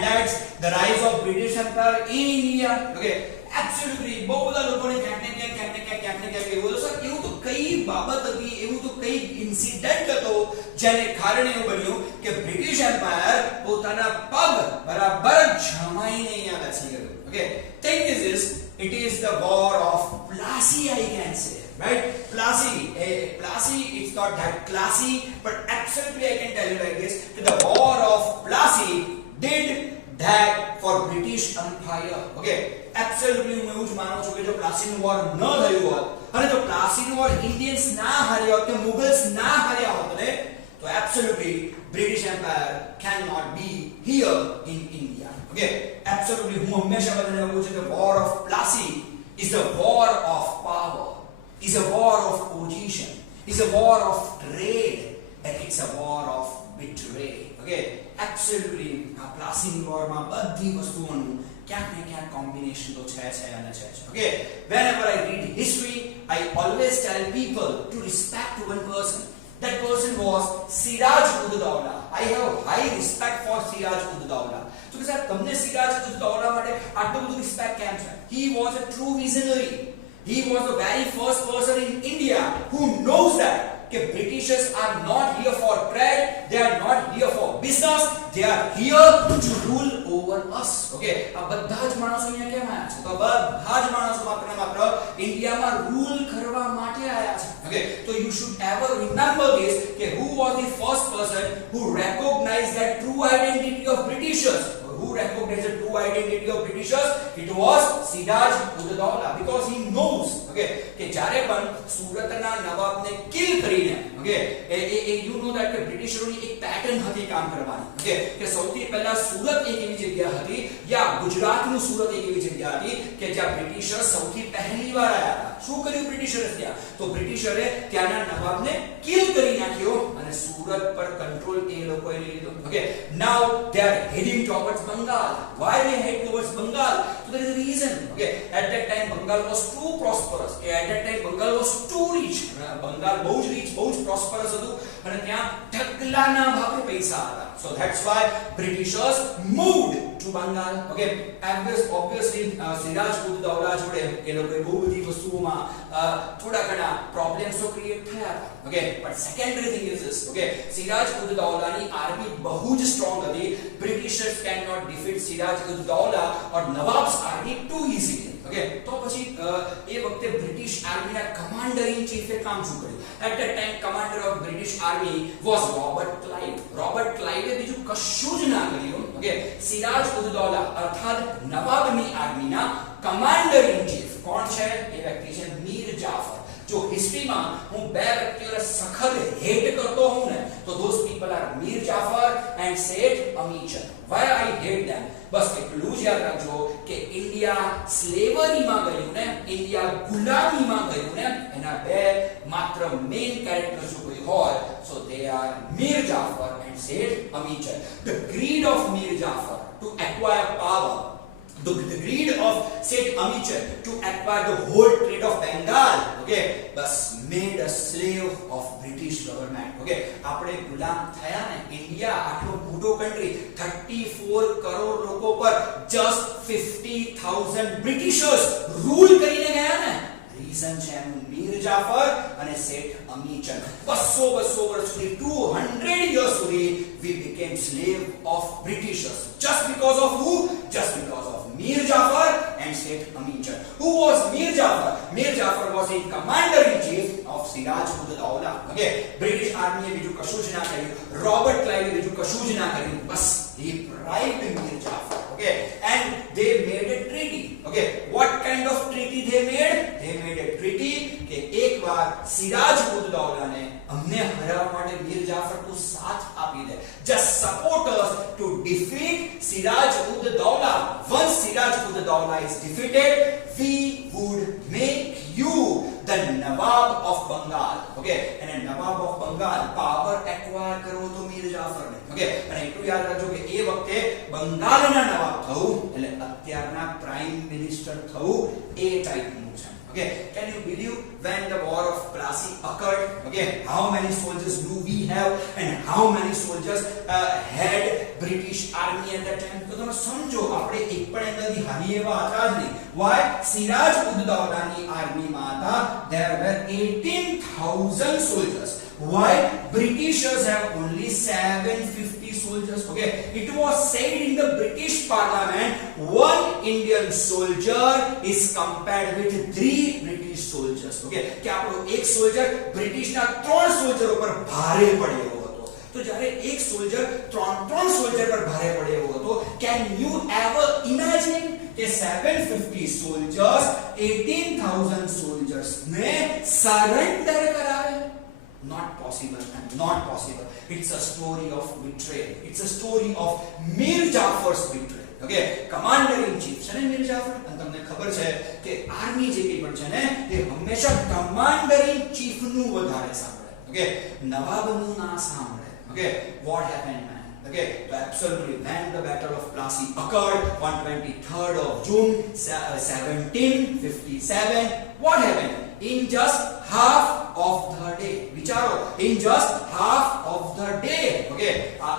standards, the rise of British Empire in India. Okay, absolutely. બહુ બધા લોકોને ક્યાંક ને ક્યાંક એવું સર એવું તો કઈ બાબત હતી, એવું તો કઈ ઇન્સિડન્ટ હતો જેને કારણે એવું બન્યું કે બ્રિટિશ એમ્પાયર પોતાના પગ બરાબર જમાઈને અહીંયા બેસી ગયું. Okay, think this is it is the war of Plassey, I can say, right? Plassey, it's not that classy, but absolutely I can tell you like this, that the war of Plassey did that for British Empire. Okay, absolutely હું એવું જ માનું છું કે જો પ્લાસીનું વોર ન થયું હોત અને જો પ્લાસીનું વોર ઇન્ડિયન્સ ના હાર્યા હોત કે મુગલ્સ ના હાર્યા હોત ને તો absolutely British Empire cannot be here in India. Okay, absolutely હું હંમેશા બધાને કહું છું કે war of Plassey is the war of power, is a war of position, is a war of trade, and it's a war of betray. Okay, absolutely Plassey war માં બધી વસ્તુઓનું ક્યાંક ને ક્યાંક કોમ્બિનેશન તો છે અને છે. Okay, whenever I read history I always tell people to respect one person. That person was Siraj ud Dawla. I have high respect for Siraj ud Dawla. So કે સાહેબ તમને સિરાજ ઉદ દૌલા માટે આટલું બધું રિસ્પેક્ટ કેમ છે? He was a true visionary. He was the very first person in India who knows that that Britishers are not here for trade, they are not here for business, they are here to rule over us. Okay, આ બધા જ માણસો અહીંયા કેમ આવ્યા છે? તો બધા જ માણસો માત્ર ને માત્ર ઇન્ડિયામાં રૂલ કરવા માટે આવ્યા છે. Okay, so you should ever remember this, that who was the first person who recognized that true identity of Britishers? Who recognized the true identity of Britishers? It was Siraj ud Dawla, because he knows, okay, કે જ્યારે પણ સુરતના નવાબને કિલ કરીને, okay, you know that કે બ્રિટિશરોની એક પેટર્ન હતી કામ કરવાની. Okay, કે સૌથી પહેલા સુરત એક એવી જગ્યા હતી, યા ગુજરાતનું સુરત એક એવી જગ્યા હતી કે જ્યાં બ્રિટિશર સૌથી પહેલી વાર આવ્યા હતા. શું કર્યું બ્રિટિશરે ત્યાં? તો બ્રિટિશરે ત્યાંના નવાબને કિલ કરી નાખ્યો અને સુરત પર કંટ્રોલ એ લોકોએ લઈ લીધો. Okay, now they are heading towards Bengal. Why they head towards Bengal? So there is a reason. Okay, at that time Bengal was too prosperous. At that time Bengal was too rich. Bengal બહુ જ rich, બહુ જ prosperous હતું અને ત્યાં ઢગલાના ભાવે પૈસા હતા. So that's why Britishers moved to Bengal. Okay, obviously Siraj ud Dawla જોડે એ લોકોએ બહુ બધી વસ્તુઓમાં થોડા ઘણા પ્રોબ્લેમ્સ તો ક્રિએટ થયા હતા. Okay, but secondary thing is this. Okay, Siraj ud Dawlaની આર્મી બહુ જ સ્ટ્રોંગ હતી. Britishers cannot defeat Siraj ud Dawla or Nawab's army too easily. Okay, તો પછી એ વખતે બ્રિટિશ આર્મીના કમાન્ડર ઇન ચીફે કામ શું કર્યું? At that time commander of British army was Robert Clive. Robert Clive એ બીજું કશું જ ના કર્યું. Okay, Siraj ud Dawla અર્થાત નવાબની આર્મીના કમાન્ડર ઇન ચીફ કોણ છે? એ વ્યક્તિ છે મીર જાફર. જો હિસ્ટ્રીમાં હું બે વ્યક્તિઓને સખત હેટ કરતો હોઉં ને તો those people are Mir Jafar and Seth Amichand. Why I hate them? બસ એટલું જ યાદ રાખજો કે ઇન્ડિયા સ્લેવરીમાં ગયું ને, ઇન્ડિયા ગુલામીમાં ગયું ને, એના બે માત્ર મેઇન કેરેક્ટર જો કોઈ હોય so they are Mir Jafar and Seth Amichand. The greed of Mir Jafar to acquire power, the greed of Seth Amichand to acquire the whole trade of Bengal, okay, bas made a slave of British government. Okay, આપણે ગુલામ થયા ને, ઇન્ડિયા આટલો મોટો કન્ટ્રી 34 કરોડ લોકો પર just 50,000 Britishers rule કરીને ગયા ને. રીઝન છે એનું મીર જાફર અને સેઠ અમીચંદ. 200 વર્ષ સુધી 200 years સુધી we became slave of Britishers just because of who? Just because of Mir Jafar and Seth Amichand. Who was Mir Jafar? Mir Jafar was a commander in chief of Siraj ud Dawla. Okay, British army એ બીજું કશું જ ના કર્યું. Robert Clive એ બીજું કશું જ ના કર્યું. બસ he bribed Mir Jafar. Okay, and they made a treaty. Okay, what kind of treaty they made? They made a treaty કે એકવાર સિરાજ ઉદ દૌલાને અમને હરાવવા માટે મીર જાફર તું સાથ આપી દે. Just support us to defeat Siraj ud Dawla. Once Siraj ud Dawla is defeated, we would make you the Nawab of Bengal. Okay, and a Nawab of Bengal power acquire કરવો તો મીર જાફર ને. Okay, અને એટલું યાદ રાખજો કે એ વખતે બંગાળના નવાબ થવું એટલે અત્યારના પ્રાઇમ મિનિસ્ટર થવું એ ટાઈપનું છે. Okay, can you believe when the war of Plassey occurred? Okay, how many soldiers do we have and how many soldiers had British army at that time? તો તમે સમજો આપણે એક પણ એનાથી હારી એવા હતા જ નહીં. Why? સિરાજ ઉદ દૌલાની આર્મીમાં હતા. There were 18,000 soldiers. Why? Britishers have only 750 soldiers. Okay, it was said in the British Parliament one Indian soldier is compared with 3 British soldiers. Okay, કે આપણો એક સોલ્જર બ્રિટિશના 3 સોલ્જરો પર ભારે પડ્યો હતો. તો જ્યારે એક સોલ્જર 3 સોલ્જર પર ભારે પડ્યો હતો, can you ever imagine કે 750 soldiers 18,000 soldiers ને સરેન્ડર કરાવે? Not possible and not possible. It's a story of betrayal. It's a story of Mir Jafar's betrayal. Okay, commander in chief છે ને મીર જાફર, અને તમને ખબર છે કે આર્મી જે કંઈ પણ છે ને એ હંમેશા કમાન્ડર ઇન ચીફ નું વધારે સાંભળે. Okay, નવાબનું ના સાંભળે. Okay, what happened, man? Okay, so absolutely when the battle of Plassey occurred on 23rd of June 1757, what happened? In just half of the day, vicharo, in just half of the day, okay,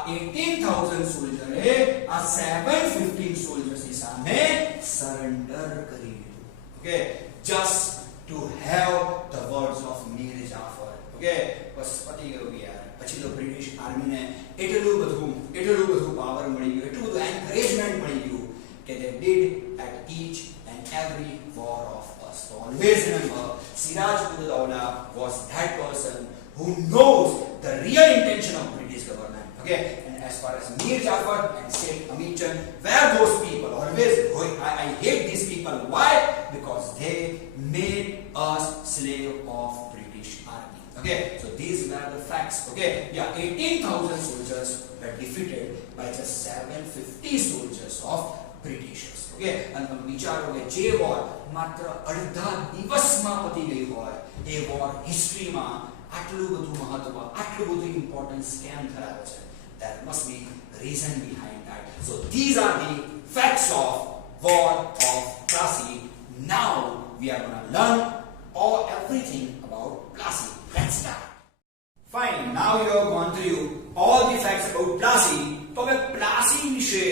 18,000 soldiers a 715 soldiers ની સામે surrender કરી દીધું. Okay, just to have the words of Mir Jafar. Okay, બસ પતી ગયું યાર. પછી તો British army ને એટલું બધું પાવર મળી ગયું, એટલું બધું એન્કરેજમેન્ટ મળી ગયું કે they did at each and every war of us. So always remember, Siraj ud Daula was that person who knows the real intention of British government. Okay, and as far as Mir Jafar and Sheikh Amit Chand were those people, always I hate these people. Why? Because they made us slave of British army. Okay, so these were the facts. Okay, yeah, 18,000 soldiers were defeated by just 750 soldiers of Britishers. Okay, and તમે વિચારો કે જે વોર માત્ર અડધા દિવસમાં પતી ગઈ હોય, એ વોર હિસ્ટ્રીમાં આટલું બધું મહત્વ, આટલું બધું ઇમ્પોર્ટન્સ કેમ ધરાવે છે? There must be reason behind that. So these are the facts of war of Plassey. Now we are going to learn everything about Plassey. Let's start. Fine, now you have gone through all the facts about Plassey. તો હવે પ્લાસી વિશે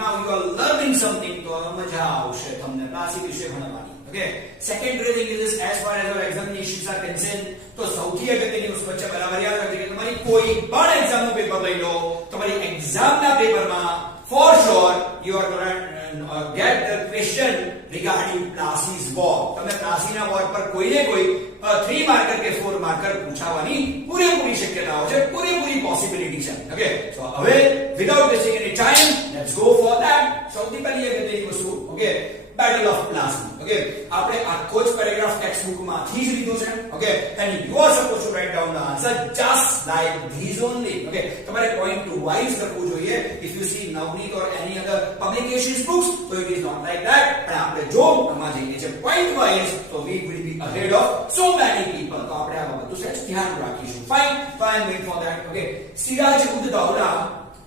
now you are learning something, તો મજા આવશે તમને પ્લાસી વિશે ભણવાની. Okay, secondary thing is as far as your examinations are concerned, તો સૌથી અગત્યની વસ્તુ છે બરાબર યાદ રાખજો કે તમારી કોઈ પણ એક્ઝામનું પેપર લઈ લો, તમારી એક્ઝામના પેપરમાં for sure you are going to get the question regarding Plassey's war. તમે પ્લાસીના વોર પર કોઈને કોઈ 3 માર્કર કે 4 માર્કર પૂછાવાની પૂરેપૂરી શક્યતાઓ છે, પૂરેપૂરી પોસિબિલિટી છે. ઓકે, સો હવે without wasting any time, let's go for that. સૌથી પહેલી અગત્યની વસ્તુ, okay, Battle of Plassey. Okay, આપણે આખો જ પેરેગ્રાફ ટેક્સ્ટ બુક માંથી જ લીધો છે. Okay, and you are supposed to write down the answer just like these only. Okay, તમારે point to wise લખવું જોઈએ. If you see Navneet or any other publications books, so it is not like that. અને આપણે જો આમાં જઈએ છે point wise, so we will be ahead of so many people. તો આપણે આ બધું સેટ ધ્યાન રાખીશું. Fine, so I am waiting for that. Okay, Siraj ud Daula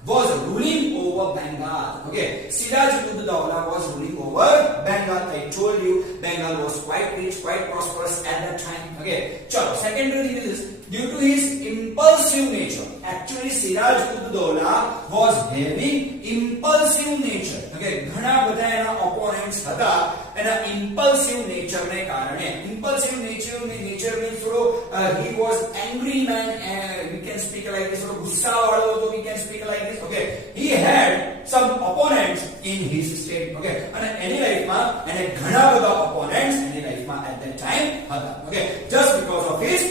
was ruling over Bengal. Okay, Siraj ud Daula was ruling over Bengal. I told you Bengal was quite rich, quite prosperous at that time. Okay, chalo, secondary thing is due to his impulsive nature. Actually, Siraj ud Daula was having impulsive nature. Okay, ઘણા બધા એના opponents હતા, એના impulsive nature ને કારણે. Impulsive nature means થોડો he was angry man, we can speak like this, થોડો ગુસ્સા વાળો હતો, we can speak like this. Okay, he had some opponents in his state. Okay, અને એની લાઈફમાં એને ઘણા બધા opponents એની લાઈફમાં at that time હતા. Okay, just because of his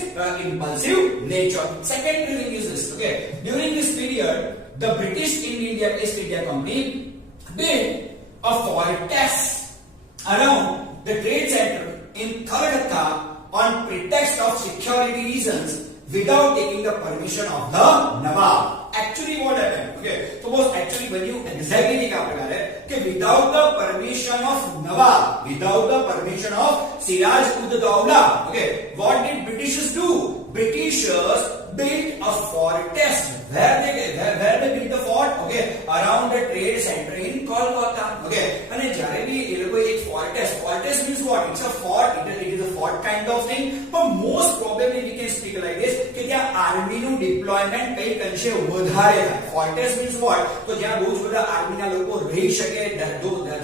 impulsive nature. Second thing is this. Okay, during this period the British East India Company built a fortress around the trade center in Kolkata on pretext of security reasons without taking the permission of the Nawab. Actually what happened? Okay, so was actually when you exactly क्या प्रकार है कि without the permission of Nawab, without the permission of Siraj ud Daula, okay, what did Britishers do? Britishers built a fortress. Where they built the fort? Okay, around the trade center in Kolkata. Okay, અને જ્યારે બી એ લોકો એક Fortress means what? It's a fort. It is a fort kind of thing. But most probably we can speak like this કે ત્યાં આર્મી નું ડિપ્લોયમેન્ટ કઈ અંશે વધારે થાય. Fortress means what? તો જ્યાં બહુ જ બધા આર્મી ના લોકો રહી શકે,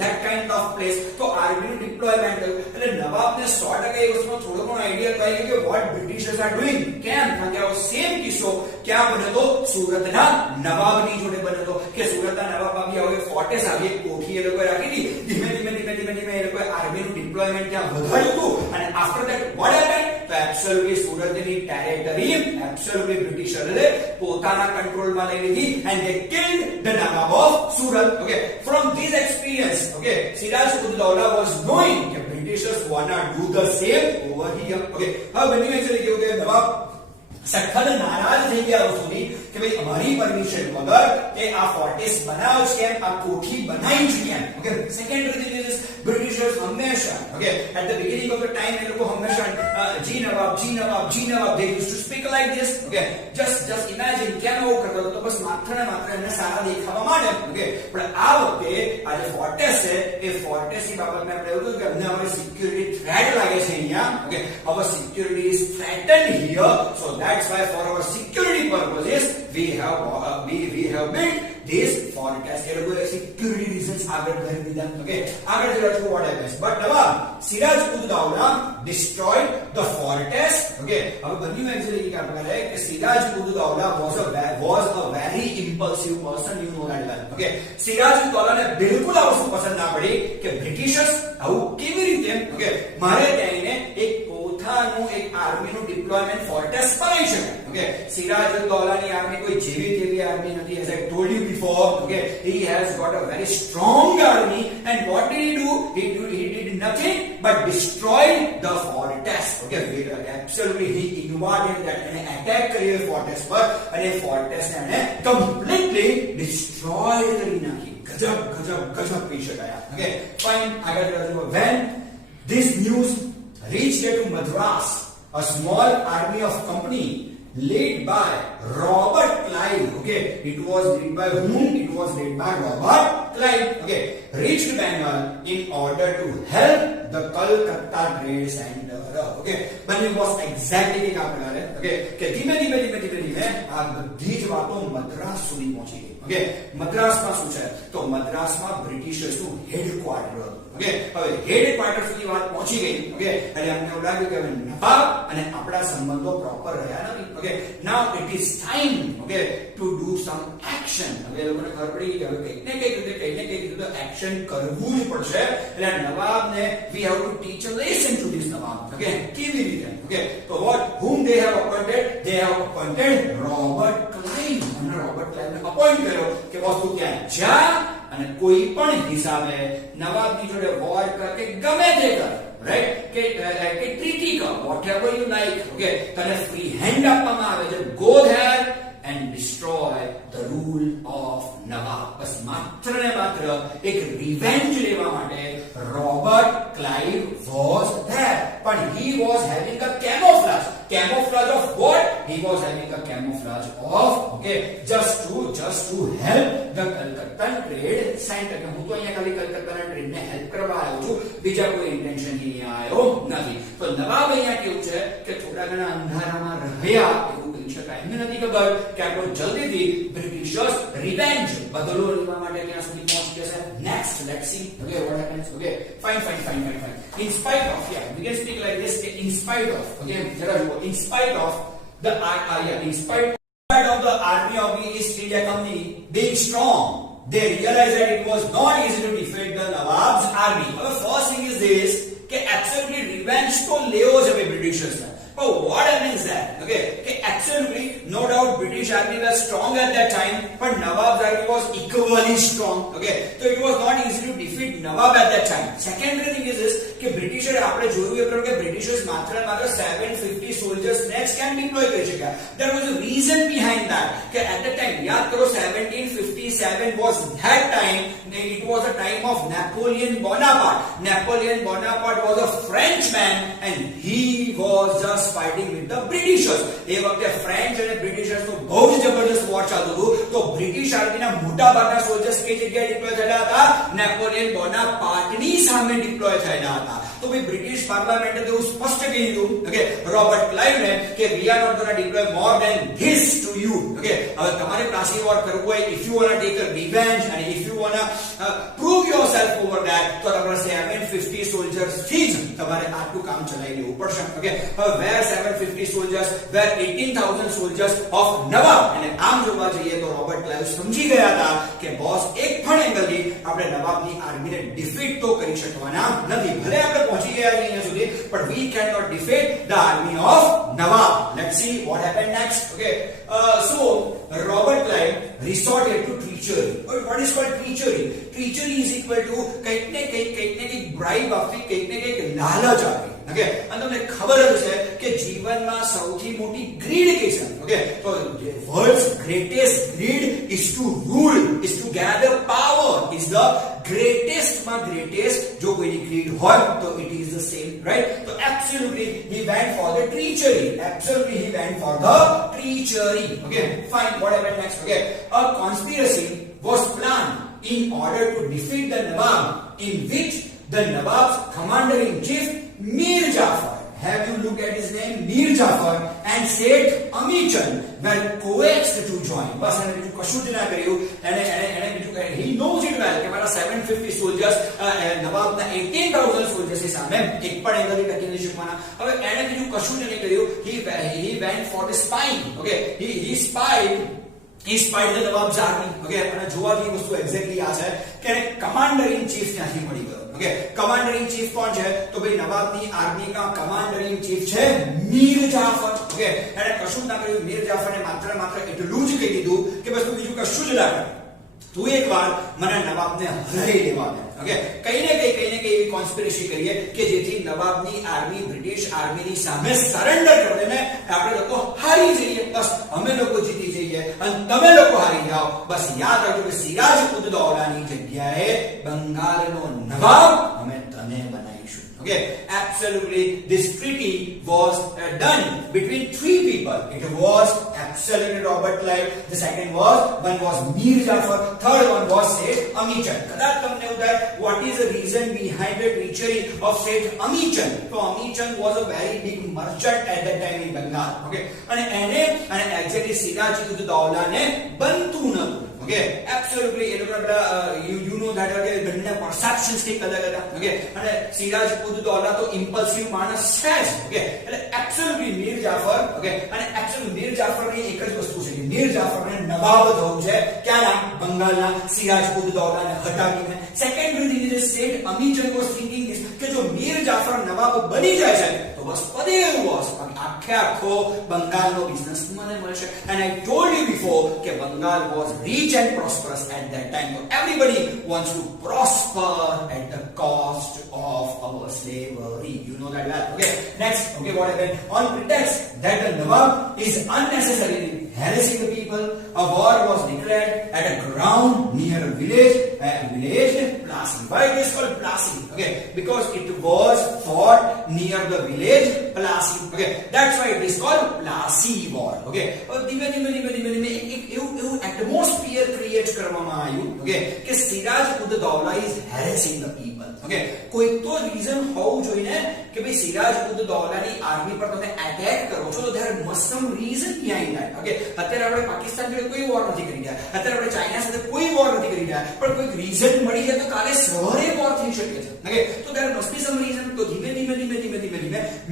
that kind of place. તો આર્મી નું ડિપ્લોયમેન્ટ એટલે નવાબને 100% એ વસ્તુનો થોડો પણ આઈડિયા થઈ ગયો કે what Britishers are doing. કેમ? કારણ કે આ સેમ કિસ્સો ક્યાં બન્યો તો સુરતના નવાબની જોડે બન્યો તો કે સુરતના નવાબ આવી હવે ફોર્ટેસ આવી એક કોઠી એ લોકોએ રાખી હતી. ધીમે ધીમે એ લોકોએ આર્મીનું ડિપ્લોયમેન્ટ ત્યાં વધાર્યું હતું અને આફ્ટર ધેટ વોટ હેપન તો એબ્સોલ્યુટલી સુરતની ટેરેટરી એબ્સોલ્યુટલી બ્રિટિશરે પોતાના કંટ્રોલમાં લઈ લીધી and they killed the Nawab of Surat. Okay, from this experience, okay, Siraj ud Dawla was knowing that Britishers wanna do the same over here. Okay, હવે બની actually કેવું કે નવાબ સખત નારાજ થઈ ગયા વસ્તુથી કે ભાઈ અમારી પરમિશન વગર એ આ ફોર્ટેસ બનાવ છે કેમ આ કોઠી બનાવી છે કેમ. Okay, second reason is Britishers હંમેશા okay at the beginning of the time એ લોકો હંમેશા ji Nawab they used to speak like this. Okay, just imagine કેમ આવું કરતો તો બસ માત્ર ને માત્ર એને સારા દેખાવા માટે. ઓકે, પણ આ વખતે આ જે ફોર્ટેસ છે એ ફોર્ટેસની બાબતમાં આપણે એવું કહ્યું કે અમને હવે સિક્યુરિટી થ્રેટ લાગે છે અહીંયા. Okay, our security is threatened here, so that's why for our security purposes we have built this fortress. ये लोगों ने security reasons आगे कर दिया. Okay, आगे जो what happens? But Nawab Siraj ud Dawla destroyed the fortress. Okay, अब बनी में actually क्या प्रकार है कि Siraj ud Dawla was a very impulsive person. You know that well. Okay, Siraj ud Dawla ने बिल्कुल आवश्यक पसंद ना पड़ी कि Britishers આવું કેવી રીતે. Okay, મારે ત્યાં એક પોતાનું એક આર્મીનું ડિપ્લોયમેન્ટ ફોર્ટ્રેસ બનાવી શકાય. ઓકે, સિરાજ ઉદ દૌલાની આર્મી કોઈ જેવી તેવી આર્મી નથી. as I told you before, okay, he has got a very strong army and what did he do? He did nothing but destroyed the fortress. Okay, absolutely he invaded that and attack કર્યો fortress પર અને fortress ને એને completely destroyed કરી નાખી. ગજબ કહી શકાય. Okay, fine. આગળ when this news reached to Madras, a small army of company led by Robert Clive. Okay, it was led by whom? It was led by Robert Clive. Okay, reached Bengal in order to help the Calcutta trade center. Okay, but it was exactly क्या प्रकार है. Okay, कि धीमे આ બધી જ વાતો મદ્રાસ સુધી પહોંચી ગઈ. Okay, મદ્રાસમાં શું છે તો મદ્રાસમાં બ્રિટિશર્સનું હેડક્વાર્ટર હતું. ઓકે, હવે હેડક્વાર્ટર સુધી વાત પહોંચી ગઈ. ઓકે, એટલે અમને એવું લાગ્યું કે હવે નવાબ અને આપણા સંબંધો પ્રોપર રહ્યા નથી. ઓકે, નાઉ it is time okay to do સમ એક્શન. હવે લોકોને ખબર પડી કે હવે કંઈક ને કંઈક રીતે એક્શન કરવું જ પડશે. એટલે નવાબને we have to teach a lesson to this Nawab. Okay, કેવી રીતે. ઓકે, તો what whom they have appointed? They have appointed Robert Clive. અને રોબર્ટ ક્લાઇવને અપોઇન્ટ કર્યો કે વસ્તુ ત્યાં જા અને કોઈ પણ હિસાબે નવાબની જોડે વોર કર કે ગમે તે કર. રાઈટ કે ટ્રીટી કર whatever you like. ઓકે, તને ફ્રી હેન્ડ આપવામાં આવે છે. go there and destroy the rule of Nawab. બસ માત્ર ને માત્ર એક રિવેન્જ લેવા માટે Robert Clive was there, but he was having a camouflage of what? He was having a camouflage of okay just to help the Calcutta trade center. હું તો અહીંયા ખાલી કલકત્તાના ટ્રેડ ને હેલ્પ કરવા આવ્યો છું, બીજા કોઈ ઇન્ટેન્શન થી આવ્યો નથી. તો નવાબ અહીંયા કેવું છે કે થોડા ઘણા અંધારામાં રહ્યા એવું કહી શકાય. એમને નથી ખબર કે આપણે જલ્દીથી બ્રિટિશર્સ રિવેન્જ બદલો લેવા માટે ત્યાં સુધી પહોંચી જશે. Next let's see okay what happens. Okay, fine. In spite of we can speak like this in spite of okay in spite of the army of the East India Company being strong, they realized that it was not easy to defeat the Nawab's army. The first thing is this कि absolutely revenge तो लेओ जब Britishers ने. But what happens that? Okay, absolutely no doubt British army was strong at that time, but Nawab's army was equally strong. Okay, so it was not easy to defeat Nawab at that time. Secondary thing is this कि Britisher આપણે જોયું એ પ્રમાણે Britishers માત્ર 750 soldiers next can deploy કરી શક્યા. There was a reason behind that कि at that time याद करो 1757 was that time. It was a time of Napoleon Bonaparte. Napoleon Bonaparte was a Frenchman and he was just fighting with the Britishers. એ વખતે ફ્રેન્ચ અને બ્રિટિશર્સ નો બહુ જ જબરદસ્ત વોર ચાલતું હતું. તો બ્રિટિશ આર્મીના મોટા ભાગના સોલ્જર્સ કઈ જગ્યાએ ડિપ્લોય થયેલા હતા? નેપોલિયન બોનાપાર્ટ પોતાના પાર્ટની સામે ડિપ્લોય થયેલા હતા. તો ભાઈ બ્રિટિશ પાર્લામેન્ટે તો સ્પષ્ટ કહી દીધું ઓકે રોબર્ટ ક્લાઇવને કે we are not gonna deploy more than this to you. Okay હવે તમારે પ્લાસી વોર કરવું હોય, if you wanna take a revenge અને if you wanna prove yourself over that, તો તમારે 750 સોલ્જર્સ થી જ તમારે આટલું કામ ચલાવી લેવું પડશે. ઓકે હવે વેર 750 સોલ્જર્સ, વેર 18,000 સોલ્જર્સ ઓફ નવાબ. અને આમ જોવા જઈએ તો રોબર્ટ ક્લાઇવ સમજી ગયા હતા કે બોસ એક પણ એંગલથી આપણે નવાબની આર્મીને ડિફીટ તો કરી શકવાના નથી. ભલે આપણે પહોંચી ગયા છીએ અહીંયા સુધી, but we cannot defeat the army of Nawab. Let's see what happened next. Okay, so Robert Clive resorted to treachery. What is called treachery? Treachery is equal to કંઈક ને કંઈક bribe આપવી, કંઈક ને કંઈક લાલચ આપવી. ઓકે અને તમને ખબર જ છે કે જીવનમાં સૌથી મોટી ગ્રીડ કઈ છે. ઓકે તો world's greatest grid is to rule, is to gather power, is the greatest માં greatest જો કોઈની ગ્રીડ હોય તો it is the same, right? So absolutely he went for the treachery. Absolutely he went for the treachery. Okay, fine. What happened next? Okay, a conspiracy was planned in order to defeat the Nawab, in which the Nawab's commander-in-chief Mir Jafar, have you looked at his name, Mir Jafar, and Seth Amichand were coaxed to join. બસ એને બીજું કશું જ ના કર્યું. એને બીજું he knows it well કે મારા 750 સોલ્જર્સ નવાબના 18,000 સોલ્જર્સની સામે એક પણ એંગલથી ટકી નહીં શકવાના. હવે એને બીજું કશું જ નહીં કર્યું. he went for the spying. Okay, he spied the Nawab's army. Okay અને જોવા જેવી વસ્તુ એક્ઝેક્ટલી આ છે કે કમાન્ડર ઇન ચીફ ત્યાંથી મળી ગયો. ઓકે કમાન્ડર ઇન ચીફ કોણ છે? તો ભાઈ નવાબની આર્મી કા કમાન્ડર ઇન ચીફ છે મીર જાફર. ઓકે એને કશું ના કર્યું. મીર જાફરને માત્ર એટલું જ કહી દીધું કે બસ તું બીજું કશું જ ના કર, તું એકવાર મને નવાબને હરાવી લેવા દે. ઓકે કઈ ને કઈ એવી કોન્સ્પિરેસી કરીએ કે જેથી નવાબની આર્મી બ્રિટિશ આર્મીની સામે સરેન્ડર કરી દે ને આપણે લોકો હારી જઈએ. બસ અમે લોકો જીતી જઈએ અને તમે લોકો હારી જાઓ. બસ યાદ રાખજો કે સિરાજ ઉદ દૌલાની જગ્યાએ બંગાળનો નવાબ અમે તને બનાવીશું. Okay, absolutely this treaty was done between three people. It was absolutely Robert Clive. The second one was Mir Jafar. Third one was Seth Amichand. કદાચ તમને એવું થાય what is the reason behind the treachery of Seth Amichand? So Amichand was a very big merchant at that time in Bengal. Okay, અને exactly સિરાજ ઉદ દૌલાને બનતું નતું. Okay, absolutely એ લોકો you know that બંને perceptions કે અલગ હતા. Okay અને સિરાજ ઉદ દૌલા તો ઇમ્પલ્સિવ માણસ છે જ. Okay એટલે absolutely મીર જાફર. Okay અને absolutely મીર જાફરની એક જ વસ્તુ છે કે મીર જાફરને નવાબ થવું છે ક્યાંના? બંગાળના સિરાજ ઉદ દૌલાને હટાવીને. Secondary thing is that Amichand was thinking is કે જો મીર જાફર નવાબ બની જાય છે તો બસ પદે એવું બોસ આખો બંગાળનો બિઝનેસ મને મળશે. and I told you before કે Bengal was rich and prosperous at that time. So everybody wants to prosper at the cost of our slavery. You know that well. Okay next. Okay what happened? On pretext that the Nawab is unnecessarily harassing the people, a war was declared at a ground near a village Plassey. Why it is called Plassey? Okay because it was fought near the village Plassey. Okay that's why it is called Plassey war. Okay ધીમે ધીમે એક એવું atmosphere create કરવામાં આવ્યું. Okay કે સિરાજ ઉદ Daula is harassing the people. Okay કોઈ તો રીઝન હોવું જોઈએ કે ભાઈ સિરાજ ઉદ દૌલાની આર્મી પર તમે એટેક કરો છો તો there must some reason behind that. Okay અત્યારે આપણે પાકિસ્તાન જોડે કોઈ વોર નથી કરી રહ્યા, અત્યારે આપણે ચાઇના સાથે કોઈ વોર નથી કરી રહ્યા, પણ કોઈ રીઝન મળી જાય તો કાલે સવારે વોર થઈ શકે છે. Okay તો there must be some reason. તો ધીમે ધીમે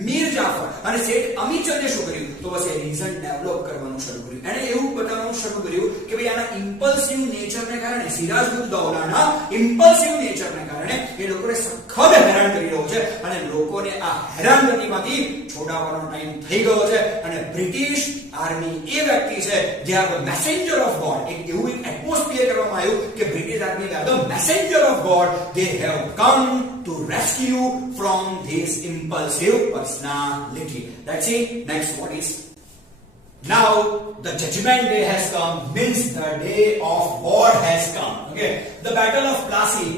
મીર જાફર અને શેઠ અમીચંદે શું કર્યું? તો બસ એ રીઝન ડેવલપ કરવાનું શરૂ કર્યું. એને એવું બતાવવાનું શરૂ કર્યું કે ભાઈ આના ઇમ્પલ્સિવ નેચરને કારણે, સિરાજ ઉદ દૌલાના ઇમ્પલ્સિવ નેચરને કારણે એ લોકોને સખત હેરાન કરી રહ્યો છે અને લોકોને આ હેરાનગતિમાંથી છોડાવવાનો ટાઈમ થઈ ગયો છે. અને બ્રિટિશ આર્મી એ વ્યક્તિ છે જે આ મેસેન્જર ઓફ ગોડ, એક એવું એક એટમોસ્ફિયર કરવામાં આવ્યું કે British army are the messenger of God. They have come to rescue from this impulsive personality. That's it. Next what is? Now the judgment day has come, means the day of war has come. Okay the battle of Plassey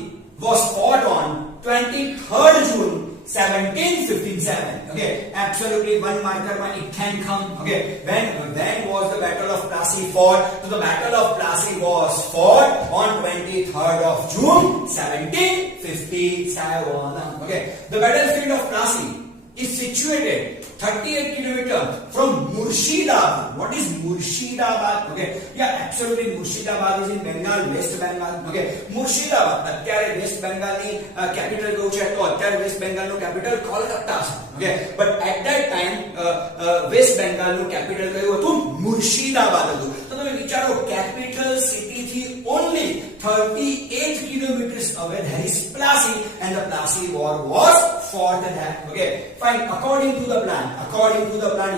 was fought on 23rd June 1757. Okay, absolutely one marker it can come. Okay, when was the Battle of Plassey fought? So the Battle of Plassey was fought on 23rd of June 1757. Okay, the battlefield of Plassey is situated 38 kilometers from Murshidabad. What is Murshidabad? Okay, yeah, absolutely. Murshidabad is in Bengal, West Bengal. Okay, Murshidabad અત્યારે વેસ્ટ બેંગાલની કેપિટલ કયું છે? તો અત્યારે વેસ્ટ બેંગાલનું કેપિટલ કોલકાતા છે. Okay, but at that time west બેંગાલનું capital કયું હતું? મુર્શિદાબાદ હતું. તો તમે વિચારો, કેપિટલ સિટી થી only 38 kilometers away there is Plassey, and the Plassey war was fought there. Okay, fine. According to the plan,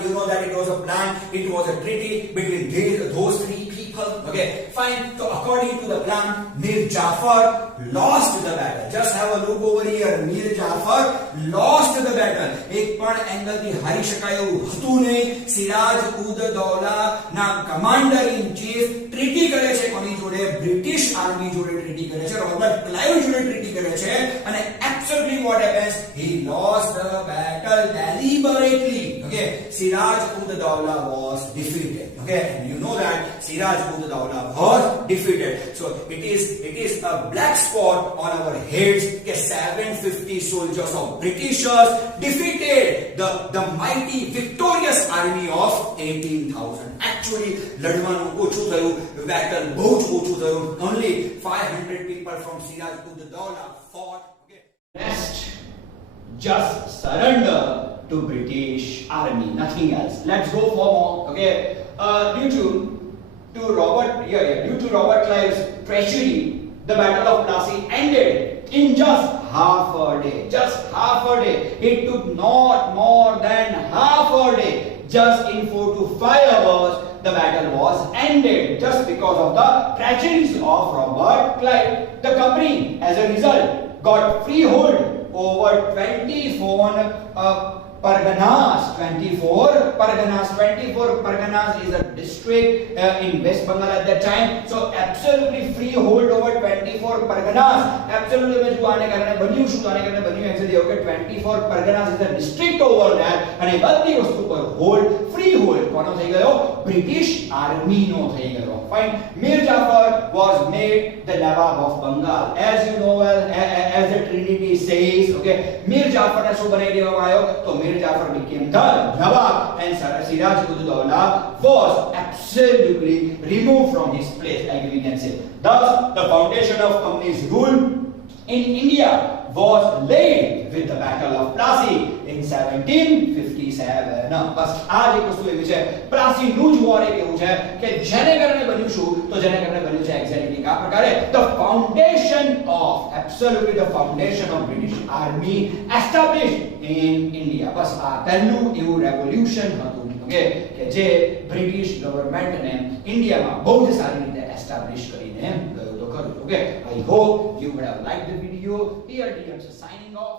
you know that it was a plan, it was a treaty between those three people. Okay, fine. So according to the plan, Mir Jafar lost the battle. Just have a look over here. Mir Jafar lost the battle. એક પણ એંગલ થી હારી શકાય એવું હતું નહીં. સિરાજ ઉદ દૌલા ના commander in chief treaty કરે છે કોની જોડે? બ્રિટિશ આર્મી જોડે ટ્રીટી કરે છે, રોબર્ટ ક્લાઇવ જોડે ટ્રીટી કરે છે, અને absolutely what happens, he lost the battle deliberately. Okay, Siraj ud Daula was defeated. Okay, and you know that Siraj ud Daula was defeated. So it is a black spot on our heads. 750 soldiers of Britishers defeated the mighty victorious army of 18,000. Actually લડવાનું ઓછું થયું, battle બહુ જ ઓછું થયું. Only 500 people from Siraj ud Daula fought. Okay, rest, just surrender to British army, nothing else. Let's go for more. Okay, due to Robert Clive's treachery, the Battle of Plassey ended in just half a day. It took not more than half a day. Just in 4 to 5 hours, the battle was ended, just because of the tragedies of Robert Clive. The company, as a result, got freehold over 24 Parganas. 24 Parganas is a district in West Bengal at that time. So absolutely freehold over 24 Parganas. Absolutely, when you are actually 24 Parganas is a district over there, and a badi vastu par hold freehold કોનો થઈ ગયો? British army નો થઈ ગયો. Fine. Mir Jafar was made the Nawab of Bengal, as you know well, as the Trinity says. Okay, Mir Jafar ને શું બનાવી દેવામાં આવ્યો? તો Mir Jafar became the Nawab, and Siraj ud Daula was absolutely removed from his place, like we can say. Thus, the foundation of company's rule in India was laid with the Battle of Plassey in 1757. બસ આ જ એક વસ્તુ એવી છે, પ્લાસી નું જ વોર એક એવું છે કે જેને કારણે બન્યું શું? તો જેને કારણે બન્યું છે એક્ઝેક્ટલી આ પ્રકારે the foundation of British army established in India. બસ આ પહેલું એવું રેવોલ્યુશન હતું, ઓકે, કે જે બ્રિટિશ ગવર્નમેન્ટને ઇન્ડિયામાં બહુ જ સારી રીતે એસ્ટાબ્લિશ કરીને ગયો તો ખરું. Okay, I hope you would have liked the video. Here DMs signing off.